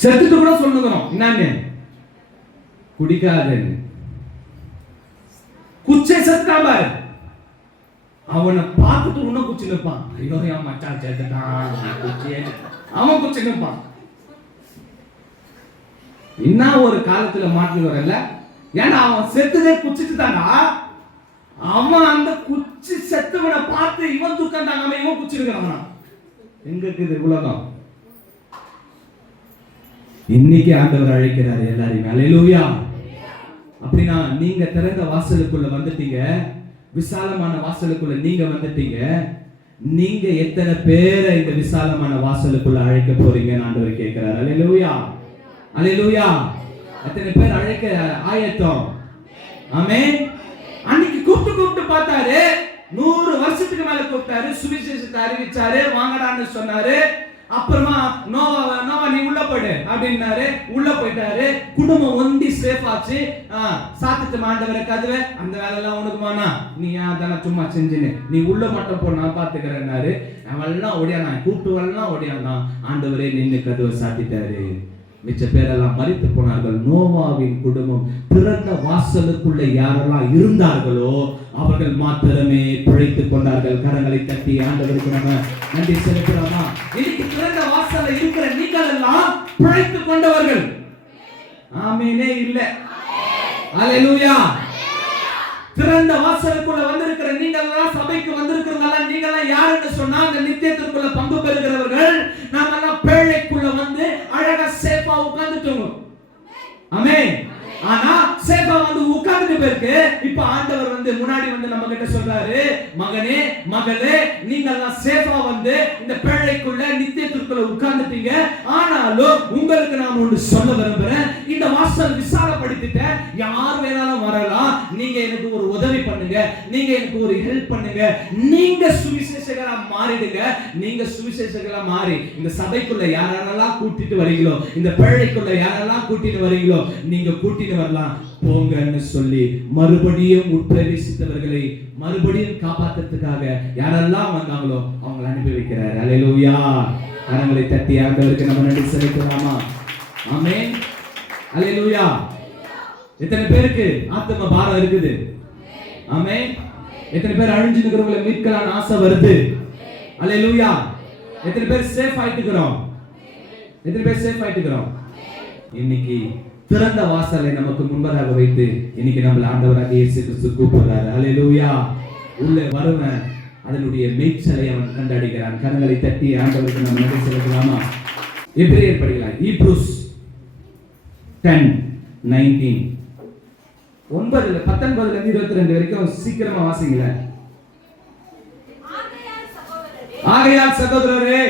செத்துட்டு கூட சொல்லுகிறோம் என்னன்னு, குடிக்காதன்னு. குச்சை செத்துட்டான் பாரு, அவனை பார்த்துட்டு இன்னும் குச்சி நிற்பான், ஐயோ என் மச்சான் செத்துட்டான், அவன் குச்சி நிற்பான். இன்னும் ஒரு காலத்துல மாற்றி வரல, ஏன்னா அவன் செத்துதே குச்சிட்டு தாண்டா, அவன் அந்த குச்சி செத்துவனை பார்த்து இவன் துக்கம் தாங்க, இவன் குச்சி இருக்கிறான். எங்க இருக்குது உலகம்? இன்னைக்கு ஆண்டவர் அழைக்கிறாரு எல்லாரையும். அல்லேலூயா. அப்படின்னா நீங்க திறந்த வாசலுக்குள்ள வந்துட்டீங்க, விசாலமான வாசலுக்குள்ள நீங்க வந்துட்டீங்க. நீங்க எத்தனை பேரை இந்த விசாலமான வாசலுக்குள்ள அழைக்க போறீங்க ஆண்டவர் கேட்கிறார். அல்லேலூயா, அல்லேலூயா. எத்தனை பேர் அழைக்க ஆயத்தம்? ஆமென். அன்னைக்கு கூப்பிட்டு பார்த்தாரு, 100 வருஷத்துக்கு மேல கூப்பிட்டாரு, சுவிசேஷத்தை அறிவிச்சாரு, வாங்கடான்னு சொன்னாரு. அப்புறமா நோவா நீ உள்ள போயிடு அப்படின்னாரு, உள்ள போயிட்டாரு. குடும்பம் ஒண்டி சேஃப் ஆச்சு. சாத்திட்டு ஆண்டவரை கதவை, அந்த வேலை எல்லாம் உனக்குமானா, நீ அதெல்லாம் சும்மா செஞ்சுன்னு, நீ உள்ள மட்டும் போ, நான் பாத்துக்கிறேன்னாரு. அவெல்லாம் ஓடியானா, கூப்பிட்டுவெல்லாம் ஓடியானா. ஆண்டவரே நின்று கதவை சாத்திட்டாரு. மிச்ச பேரெல்லாம் மரித்து போனார்கள். நோவாவின் குடும்பம் திறந்த வாசலுக்குள்ள யாரெல்லாம் இருந்தார்களோ அவர்கள் மாத்திரமே பிழைத்துக் கொண்டார்கள். கரங்களை தட்டி ஆண்டவருக்கு நம்ம நன்றி செலுத்துறோமா? இன்னைக்கு திறந்த வாசல்ல இருக்கிற நீங்கள் எல்லாம் பிழைத்துக் கொண்டவர்கள். ஆமெனே இல்ல. அல்லேலூயா. திறந்த வாசலுக்குள்ள வந்திருக்கிற நீங்கள் எல்லாம், சபைக்கு வந்திருக்கிறவங்க நீங்கள் எல்லாம் யாருன்னு சொன்னா, அந்த நித்தியத்திற்குள்ள பங்கு பெறுகிறவர்கள். நாம எல்லாம் பேழைக்குள்ள வந்து அழகா சேஃபா உட்கார்ந்துட்டோம். ஆமென். ஆனா சேஃபா வந்து உட்கார்ந்துட்டு போயிருக்கு. இப்ப ஆண்டவர் வந்து முன்னாடி வந்து நம்ம கிட்ட சொல்றாரு, மகனே மகளே, நீங்க எல்லாம் சேஃபா வந்து இந்த பேழைக்குள்ள நித்தியத்துக்குள்ள உட்கார்ந்துட்டீங்க. ஆனாலும் உங்களுக்கு நான் ஒன்று சொல்ல விரும்புறேன். இந்த வாசல் விசாலப்படுத்திட்டேன், யார் வேணாலும் வரலாம். நீங்க எனக்கு ஒரு உதவி பண்ணுங்க, நீங்க எனக்கு ஒரு ஹெல்ப் பண்ணுங்க. நீங்க சுவிசேஷகரா மாறிடுங்க. நீங்க சுவிசேஷகரா மாறி இந்த சபைக்குள்ள யாரெல்லாம் கூட்டிட்டு வரீங்களோ, இந்த பேழைக்குள்ள யாரெல்லாம் கூட்டிட்டு வரீங்களோ, நீங்க கூட்டிட்டு வரலாம் போங்கன்னு சொல்லி மறுபடியும் உட்பிரவேசித்தவர்களை மறுபடியும் காப்பாற்றுறதுக்காக யாரெல்லாம் வந்தாங்களோ அவங்களை அனுப்பி வைக்கிறார். அல்லேலூயா. கரங்களை தட்டி ஆண்டவருக்கு நம்ம நன்றி செலுத்தலாமா? ஆமென். அல்லேலூயா. எத்தனை பேருக்கு ஆத்ம பாரம் இருக்குது? ஆமென். எத்தனை பேர் அழிஞ்சு இருக்கிறவங்களை மீட்கலாம்னு ஆசை வருது? அல்லேலூயா. எத்தனை பேர் சேஃப் ஆயிட்டுக்கிறோம்? எத்தனை பேர் சேஃப் ஆயிட்டுக்கிறோம்? இன்னைக்கு திறந்த வாசலை நமக்கு முன்பதாக வைத்து இன்னைக்கு நம்மள ஆண்டவராக இயேசு கிறிஸ்து கூப்பிடுறாரு. அல்லேலூயா. உள்ளே வருவன் அதனுடைய மேய்ச்சலை அவன் கண்டடைகிறான். கரங்களை தட்டி ஆண்டவருக்கு நம்ம நன்றி செலுத்தலாமா? எபிரேயர் படிக்கலாம். ஹீப்ரூஸ் 10:19 19ல இருந்து 22 வரைக்கும் சீக்கிரமா வாசிங்கள. ஆகையால் சகோதரரே,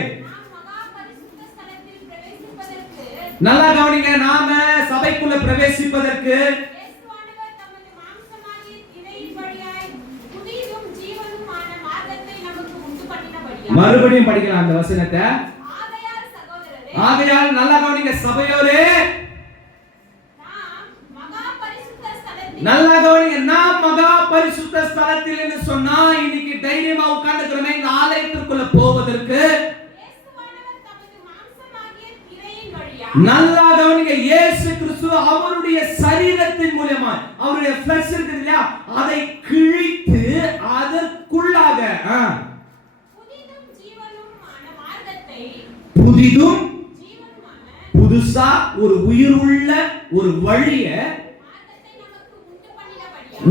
நல்லா கவனிங்க, நாம சபைக்குள்ள பிரவேசிப்பதற்கு மறுபடியும் படிக்கலாம் அந்த வசனத்தை. ஆகையால் நல்லா கவனிங்க சபையோரே, நல்லா கவனிங்க, நாம் மகா பரிசுத்த ஸ்தலத்தில் என்று சொன்னா இன்னைக்கு தைரியமா உட்கார்ந்துக்கிறோமே இந்த ஆலயத்திற்குள்ள போவதற்கு. நல்லா கவனிங்க, இயேசு கிறிஸ்து அவருடைய சரீரத்தின் மூலமா, அவருடைய ஃப்ளஷ் இருக்குது இல்லையா, அதை கிழித்து அதற்குள்ளாக புதிதும் புதுசா ஒரு உயிருள்ள ஒரு வழிய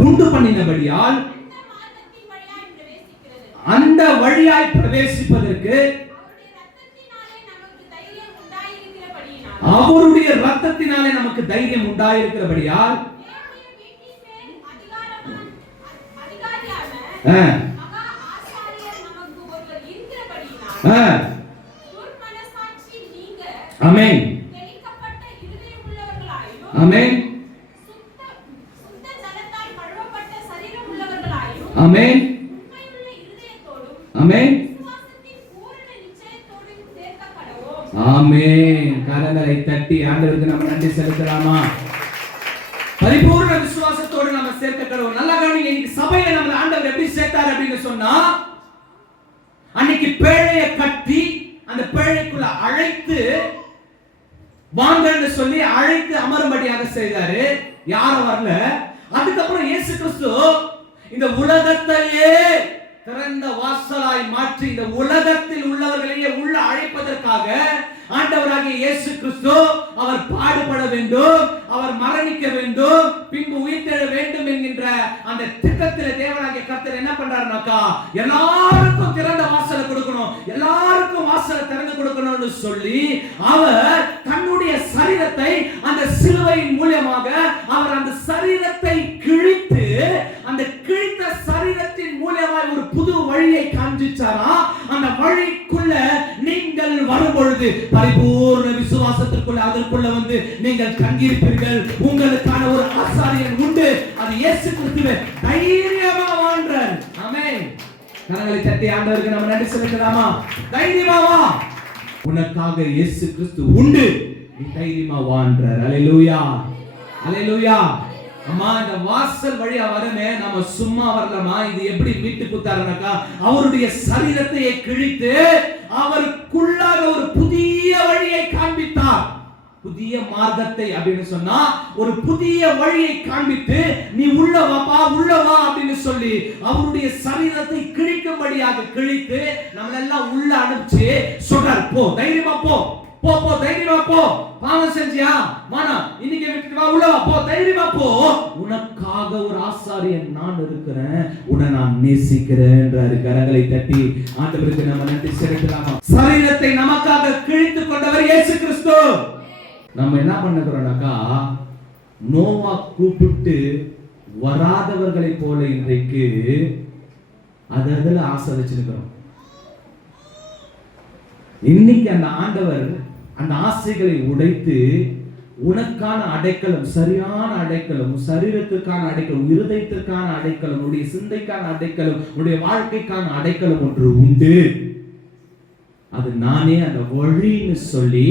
உண்டு பண்ணினபடியால் அந்த வழியாய் பிரவேசிப்பதற்கு அவருடைய ரத்தத்தினாலே நமக்கு தைரியம் உண்டாயிருக்கிறபடியால் ஆமென் ஆமென் ஆமென் ஆமென் ஆமென். கரங்களை தட்டி ஆண்டவருக்கு நம்ம நன்றி செலுத்தலாமா? பரிபூர்ண விசுவாசத்தோடு நம்ம சேர்க்க கடவுள். நல்லா கவனிங்க, இன்னைக்கு சபையில நம்ம ஆண்டவர் எப்படி சேர்த்தார் அப்படின்னு சொன்னா, அன்னைக்கு பேழையை கட்டி அந்த பேழைக்குள்ள அழைத்து வாங்கன்னு சொல்லி அழைத்து அமரும்படியாக செய்தாரு. யாரும் வரல. அதுக்கப்புறம் இயேசு கிறிஸ்து இந்த உலகத்தையே திறந்த வாசலாய் மாற்றி இந்த உலகத்தில் உள்ளவர்களையே உள்ள அழைப்பதற்காக ஆண்டவராகிய இயேசு கிறிஸ்து அவர் பாடுபட வேண்டும், அவர் மரணிக்க வேண்டும், பின்பு உயிர்த்தெழ வேண்டும் என்கின்ற அந்த திட்டத்தில் தேவனாகிய கர்த்தர் என்ன பண்றாருனாக்கா, எல்லாருக்கும் திறந்த வாசலை கொடுக்கணும், எல்லாருக்கும் வாசலை திறந்து கொடுக்கணும்னு சொல்லி அவர் தன்னுடைய சரீரத்தை அந்த சிலுவையின் மூலமாக அவர் அந்த சரீரத்தை கிழித்து அந்த கிழித்த சரீரத்தின் மூலமாக ஒரு புது வழியை காண்பிச்சாரா. அந்த வழிக்குள்ள நீங்கள் வரும்பொழுது பரிபூர்ண விசுவாசத்திற்குள்ள அதற்குள்ள வந்து நீங்கள் தங்கியிருப்பீர்கள். உங்களுக்கான ஒரு ஆசாரியன் உண்டு, அது இயேசு கிறிஸ்துவே. தைரியமா வாழ்றார். ஆமென். கரங்களை தட்டி ஆண்டவருக்கு நம்ம நன்றி செலுத்தலாமா? தைரியமா வா, உனக்காக இயேசு கிறிஸ்து உண்டு, நீ தைரியமா வாழ்றார். அல்லேலூயா அல்லேலூயா. அம்மா, இந்த வாசல் வழியா வரமே நம்ம சும்மா வரலாமா? இது எப்படி மீட்டு குத்தாருனாக்கா, அவருடைய சரீரத்தையே கிழித்து அவருக்குள்ளாக ஒரு புதிய வழியை காண்பித்தார். புதிய மார்க்கத்தை அப்படின்னு சொன்னா ஒரு புதிய வழியை காண்பித்து நீ உள்ள வாப்பா உள்ள வா அப்படின்னு சொல்லி அவருடைய சரீரத்தை கிழிக்கும்படியாக கிழித்து நம்ம எல்லாம் உள்ள அனுப்பிச்சு சொல்றார், போ தைரியமா போ, போ போ தைரியமா போ, பாவம் செஞ்சியா வானா இன்னைக்கு விட்டுட்டு வா, உள்ள வா, போ தைரியமா போ, உனக்காக ஒரு ஆசாரியன் நான் இருக்கிறேன், உன்னை நான் நேசிக்கிறேன் என்றாரு. கரங்களை தட்டி ஆண்டவருக்கு நம்ம நன்றி செலுத்தலாமா? சரீரத்தை நமக்காக கிழித்து கொண்டவர் இயேசு கிறிஸ்து. நம்ம என்ன பண்ணுகிறோம்னாக்கா, நோவா கூப்பிட்டு வராதவர்களை போல இன்றைக்கு அதுல ஆசை வச்சிருக்கிறோம். இன்னைக்கு அந்த ஆண்டவர் அந்த ஆசைகளை உடைத்து உனக்கான அடைக்கலம், சரியான அடைக்கலம், சரீரத்துக்கான அடைக்கலம், இருதயத்திற்கான அடைக்கலம், உன்னுடைய சிந்தைக்கான அடைக்கலம், உன்னுடைய வாழ்க்கைக்கான அடைக்கலம் ஒன்று உண்டு. அது நானே அந்த வழின்னு சொல்லி,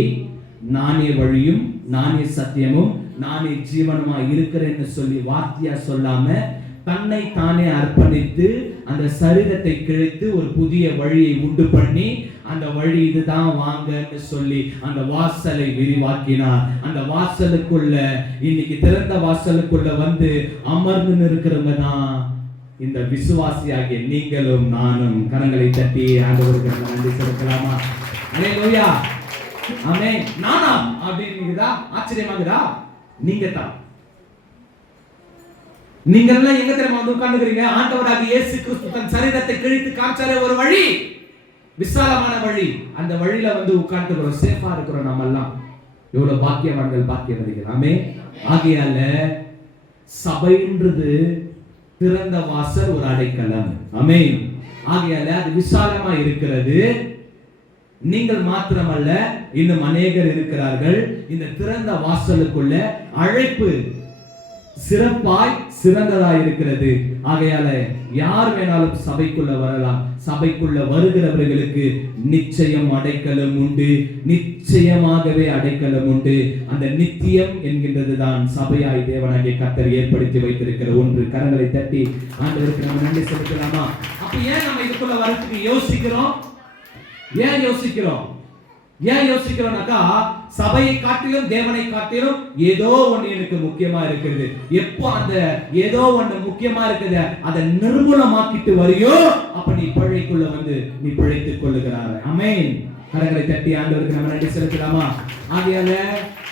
நானே வழியும் நானே சத்தியமும் நானே ஜீவனுமா இருக்கிறேன்னு சொல்லி வார்த்தையா சொல்லாம தன்னை தானே அர்ப்பணித்து அந்த சரீரத்தை கிழித்து ஒரு புதிய வழியை உண்டு பண்ணி அந்த வழி இதுதான் வாங்கன்னு சொல்லி அந்த வாசலை விரிவாக்கினார். அந்த வாசலுக்குள்ள இன்னைக்கு திறந்த வாசலுக்குள்ள வந்து அமர்ந்து இருக்கிறவங்க தான் இந்த விசுவாசியாகிய நீங்களும் நானும். கரங்களை தட்டி ஆண்டவருக்கு நன்றி செலுத்தலாமா? அல்லேலூயா, ஆமென். நானா அப்படிங்குதா? ஆச்சரியமாகுதா? நீங்க தான். நீங்க எல்லாம் எங்க தெரியுமா வந்து உட்கார்ந்துக்கிறீங்க? ஆண்டவராகிய இயேசு கிறிஸ்து தன் சரீரத்தை கிழித்து காமிச்சாரே ஒரு வழி, விசாலமான வழி. அந்த வழியில வந்து உட்கார்ந்துக்கிறோம், சேஃபா இருக்கிறோம். நம்ம எல்லாம் எவ்வளவு பாக்கியவான்கள், பாக்கியவதிகள். ஆமென். ஆகையால சபைன்றது திறந்த வாசல், ஒரு அடைக்கலம். ஆமென். ஆகையால அது விசாலமா இருக்கிறது. நீங்கள் மாத்திரமல்ல, இன்னும் அநேகர் இருக்கிறார்கள். இந்த திறந்த வாசலுக்குள்ள அழைப்பு சிறப்பாய் சிறந்ததாய் இருக்கிறது. ஆகையால யார் வேணாலும் சபைக்குள்ள வரலாம். சபைக்குள்ள வருகிறவர்களுக்கு நிச்சயம் அடைக்கலம் உண்டு, நிச்சயமாகவே அடைக்கலம் உண்டு. அந்த நித்தியம் என்கின்றதுதான் சபையாய் தேவனாகிய கர்த்தர் ஏற்படுத்தி வைத்திருக்கிற ஒன்று. கரங்களை தட்டி ஆண்டவருக்கு நம்ம நன்றி செலுத்தலாமா? அப்ப ஏன் நம்ம இதுக்குள்ள வரதுக்கு யோசிக்கிறோம்? ஏன் யோசிக்கிறோம்? சபையை காட்டிலும் தேவனை காட்டிலும் ஏதோ ஒண்ணு எனக்கு முக்கியமா இருக்கிறது. எப்போ அந்த ஏதோ ஒண்ணு முக்கியமா இருக்குது அதை நிர்மூலமாக்கிட்டு வரையோ, அப்ப நீ பழைக்குள்ள வந்து நீ பிழைத்துக் கொள்ளுகிறார். ஆமென். கரங்களை தட்டி ஆண்டவருக்கு நம்ம நன்றி செலுத்தலாமா? ஆகையால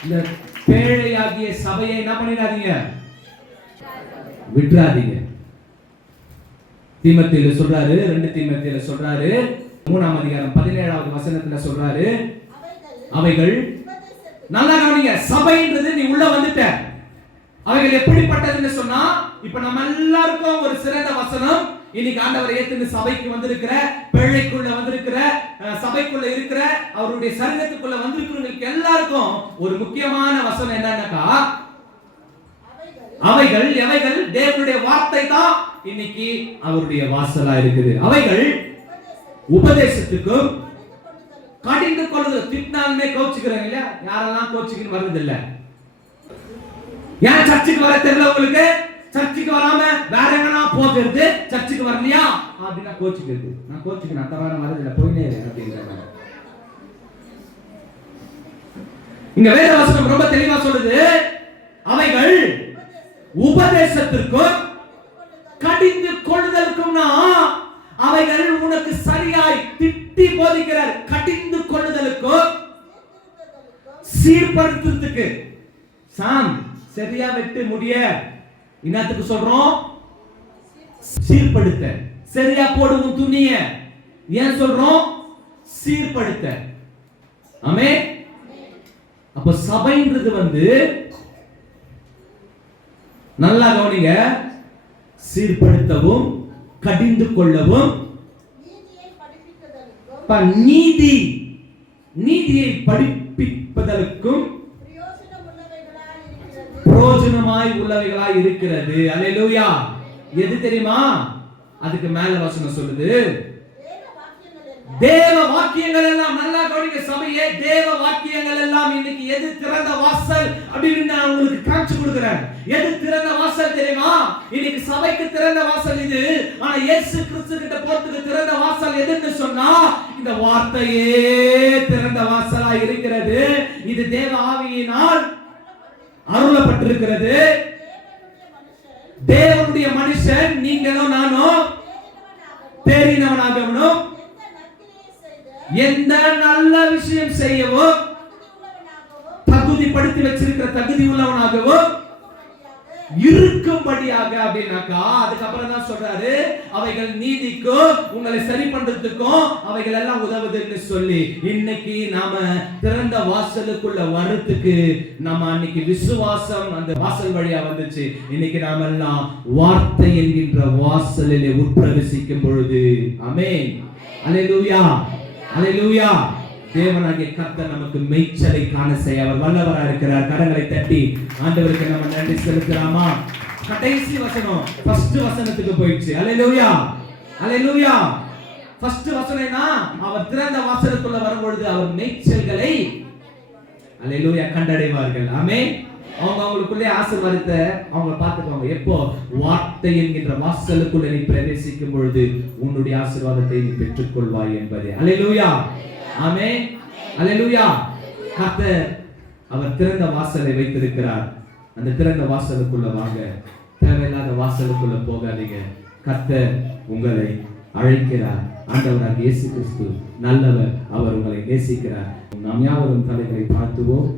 இந்த பேழையாகிய சபையை என்ன பண்ணிடாதீங்க, விட்டுறாதீங்க. தீமோத்தேயுல சொல்றாரு, 2 தீமோத்தேயுல சொல்றாரு, 3ஆம் அதிகாரம் 17வது வசனத்துல சொல்றாரு, அவைகள் நல்லா கவனிங்க. சபைன்றது நீ உள்ள வந்துட்ட. அவைகள் எப்படிப்பட்டதுன்னு சொன்னா, இப்ப நம்ம எல்லாருக்கும் ஒரு சிறந்த வசனம் இன்னைக்கு ஆண்டவர் ஏத்துன்னு சபைக்கு வந்திருக்கிற, பேழைக்குள்ள வந்திருக்கிற, சபைக்குள்ள இருக்கிற, அவருடைய சரீரத்துக்குள்ள வந்திருக்கிறவங்களுக்கு எல்லாருக்கும் ஒரு முக்கியமான வசனம் என்னன்னாக்கா, அவைகள் எவைகள்? தேவனுடைய வார்த்தை தான் இன்னைக்கு அவருடைய வாசலா இருக்குது. அவைகள் உபதேசத்துக்கும் கடிந்து கொள்ளுதல். திட்டினாலுமே கோச்சுக்கிறாங்க இல்லையா? யாரெல்லாம் கோச்சுக்கின்னு வர்றது இல்ல? ஏன் சர்ச்சுக்கு வர தெரியல உங்களுக்கு? சர்ச்சுக்கு வராம வேற எங்கன்னா போகிறது, சர்ச்சுக்கு வரலையா அப்படின்னா கோச்சுக்கிறது. நான் கோச்சுக்கிறேன், அந்த வாரம் வரதில்லை, போயினே அப்படிங்கிறாங்க. இங்க வேத வசனம் ரொம்ப தெளிவா சொல்லுது, அவைகள் உபதேசத்திற்கும் கடிந்து கொள்ளுதலுக்கும்னா அவைகள் உனக்கு சரியாய் திட்டி போதிக்கிறார். கடிந்து கொள்ளுதலுக்கும் சீர்படுத்துறதுக்கு. சாம் சரியா வெட்டு முடிய இன்னத்துக்கு சொல்றோம், சீர்படுத்த. சரியா போடுவோம் துணிய, ஏன் சொல்றோம்? சீர்படுத்த. ஆமென். அப்ப சபைன்றது வந்து நல்லா கவனிங்க, சீர்படுத்தவும் கடிந்து கொள்ளவும், நீதியை படிப்பிப்பதற்கும் பிரயோஜனமாய் உள்ளவைகளாய் இருக்கிறது. அல்லேலூயா. எது தெரியுமா? அதுக்கு மேல வசனம் சொல்லுது, தேவ வாக்கியங்கள் எல்லாம். நல்லா கவனிங்க சபையே, தேவ வாக்கியங்கள் எல்லாம் இன்னைக்கு எது திறந்த வாசல் அப்படின்னு நான் உங்களுக்கு காட்சி கொடுக்கிறேன். எது திறந்த வாசல் தெரியுமா? இன்னைக்கு சபைக்கு திறந்த வாசல் இது. ஆனா இயேசு கிறிஸ்து கிட்ட போறதுக்கு திறந்த வாசல் எதுன்னு சொன்னா, இந்த வார்த்தையே திறந்த வாசலா இருக்கிறது. இது தேவ ஆவியினால் அருளப்பட்டிருக்கிறது. தேவனுடைய மனுஷன் நீங்களும் நானும் தேறினவனாகணும், எந்த நல்ல விஷயம் செய்யவும் தகுதிப்படுத்தி வச்சிருக்கிற தகுதி உள்ளவனாகவும் இருக்கும்படியாக அப்படின்னாக்கா அதுக்கப்புறம் தான் சொல்றாரு அவைகள் நீதிக்கும் உங்களை சரி பண்றதுக்கும் அவைகள் எல்லாம் உதவுதுன்னு சொல்லி இன்னைக்கு நாம திறந்த வாசலுக்குள்ள வர்றதுக்கு நம்ம அன்னைக்கு விசுவாசம் அந்த வாசல் வழியா வந்துச்சு. இன்னைக்கு நாம எல்லாம் வார்த்தை என்கின்ற வாசலிலே உட்பிரவேசிக்கும் பொழுது ஆமென் அல்லேலூயா அல்லேலூயா தேவனாகிய கர்த்தர் நமக்கு மேய்ச்சலை காண செய்ய அவர் வல்லவராக இருக்கிறார். கரங்களை தட்டி ஆண்டவருக்கு நம்ம நன்றி செலுத்தலாமா? கடைசி வசனம் ஃபர்ஸ்ட் வசனத்துக்கு போயிடுச்சு. அல்லேலூயா அல்லேலூயா. ஃபர்ஸ்ட் வசனம்னா அவர் திறந்த வாசலுக்குள்ள வரும்பொழுது அவர் மேய்ச்சல்களை அல்லேலூயா கண்டடைவார்கள். ஆமென். அவங்க அவங்களுக்குள்ளே ஆசீர்வாதத்தை அவங்க பார்த்துக்குவாங்க. எப்போ வார்த்தை என்கின்ற வாசலுக்குள்ள நீ பிரவேசிக்கும் பொழுது உன்னுடைய ஆசீர்வாதத்தை நீ பெற்றுக்கொள்வாய் என்பது. அல்லேலூயா ஆமென் அல்லேலூயா. கர்த்தர் அவர் திறந்த வாசலை வைத்திருக்கிறார். அந்த திறந்த வாசலுக்குள்ள வாங்க, தேவையில்லாத வாசலுக்குள்ள போகாதீங்க. கர்த்தர் உங்களை அழைக்கிறார். ஆண்டவராகிய இயேசு கிறிஸ்து நல்லவர், அவர் உங்களை நேசிக்கிறார். நாம் யாவரும் தலைகளை தாழ்த்துவோம்.